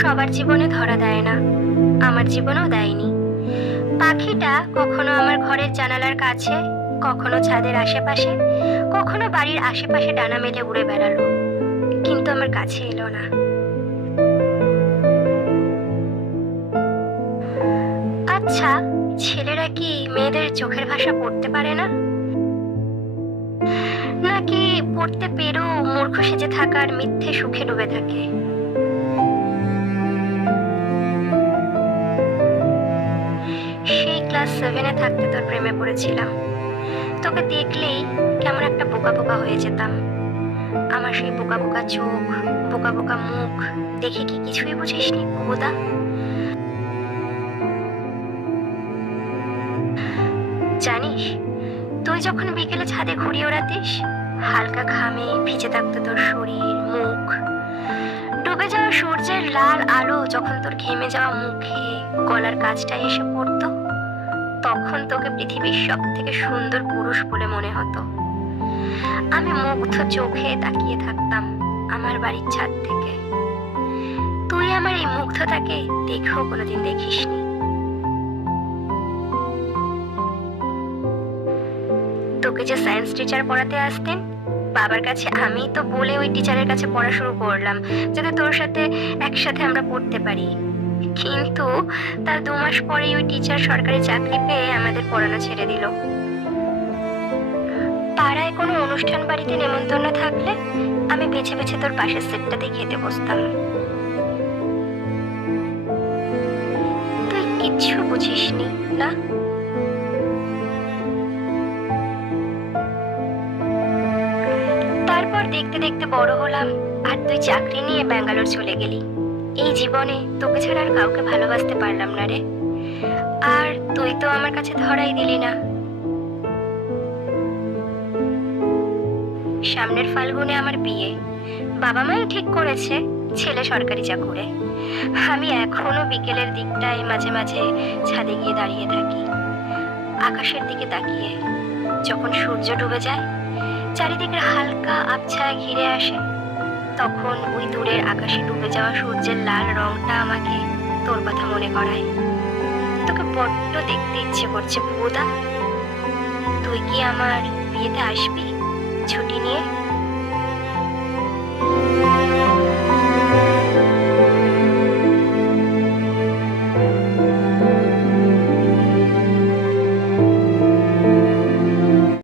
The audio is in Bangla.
সবার জীবনে ধরা দেয় না, আমার জীবনেও দেয়নি। পাখিটা কখনো আমার ঘরের জানালার কাছে, কখনো ছাদের আশেপাশে, কখনো বাড়ির আশেপাশে ডানা মেলে উড়ে বেড়ালো, কিন্তু আমার কাছে এলো না। আচ্ছা, ছেলেরা কি মেয়েদের চোখের ভাষা পড়তে পারে না, নাকি পড়তে পেরেও মূর্খ সেজে থাকার মিথ্যে সুখে ডুবে থাকে? সেই ক্লাস 7-এ থাকতে তোর প্রেমে পড়েছিলাম। তোকে দেখলেই কেমন একটা বোকা বোকা হয়ে যেতাম। আমার সেই বোকা বোকা চোখ, বোকা বোকা মুখ দেখে কি কিছুই বুঝিসনি বুবুদা? জানিস, তুই যখন বিকেলে ছাদে ঘুরিয়ে ওড়াতিস, হালকা ঘামে ভিজে থাকতো তোর শরীর, মুখ। ডুবে যাওয়া সূর্যের লাল আলো যখন তোর ঘেমে যাওয়া মুখে, গলার কাছটায় এসে পড়তো, তখন তোকে পৃথিবীর সব থেকে সুন্দর পুরুষ বলে মনে হতো। আমি মুগ্ধ চোখে তাকিয়ে থাকতাম আমার বাড়ির ছাদ থেকে। তুই আমার এই মুগ্ধতাকে দেখেও কোনোদিন দেখিসনি। তোকে যে সায়েন্স টিচার পড়াতে আসতেন, বাবার কাছে আমি তো বলে ওই টিচারের কাছে পড়া শুরু করলাম, যাতে তোর সাথে একসাথে আমরা পড়তে পারি। কিন্তু তার 2 মাস পরেই ওই টিচার সরকারি চাকরি পেয়ে আমাদের পড়ানো ছেড়ে দিল। পাড়ায় কোনো অনুষ্ঠান বাড়িতে নেমন্তন্ন থাকলে আমি বেছে বেছে তোর পাশের সেটটাতে খেতে বসতাম। তুই কিচ্ছু বুঝিসনি না? তারপর দেখতে দেখতে বড় হলাম, আর তুই চাকরি নিয়ে ব্যাঙ্গালোর চলে গেলি। এই জীবনে তোকে ছাড়া আর কাউকে ভালোবাসতে পারলাম না রে। আর তুই তো আমার কাছে ধরাই দিলি না। সামনের ফাল্গুনে আমার বিয়ে। বাবা মাই ঠিক করেছে, ছেলে সরকারি চাকুরে। আমি এখনো বিকেলের দিকটায় মাঝে মাঝে ছাদে গিয়ে দাঁড়িয়ে থাকি, আকাশের দিকে তাকিয়ে। যখন সূর্য ডুবে যায়, চারিদিকে হালকা আবছায়া ঘিরে আসে, তখন ওই দূরের আকাশে ডুবে যাওয়া সূর্যের লাল রংটা আমাকে তোর কথা মনে করায়। তোকে বড্ড দেখতে ইচ্ছে করছে বুবুদা। তুই কি আমার বিয়েতে আসবি ছুটি নিয়ে?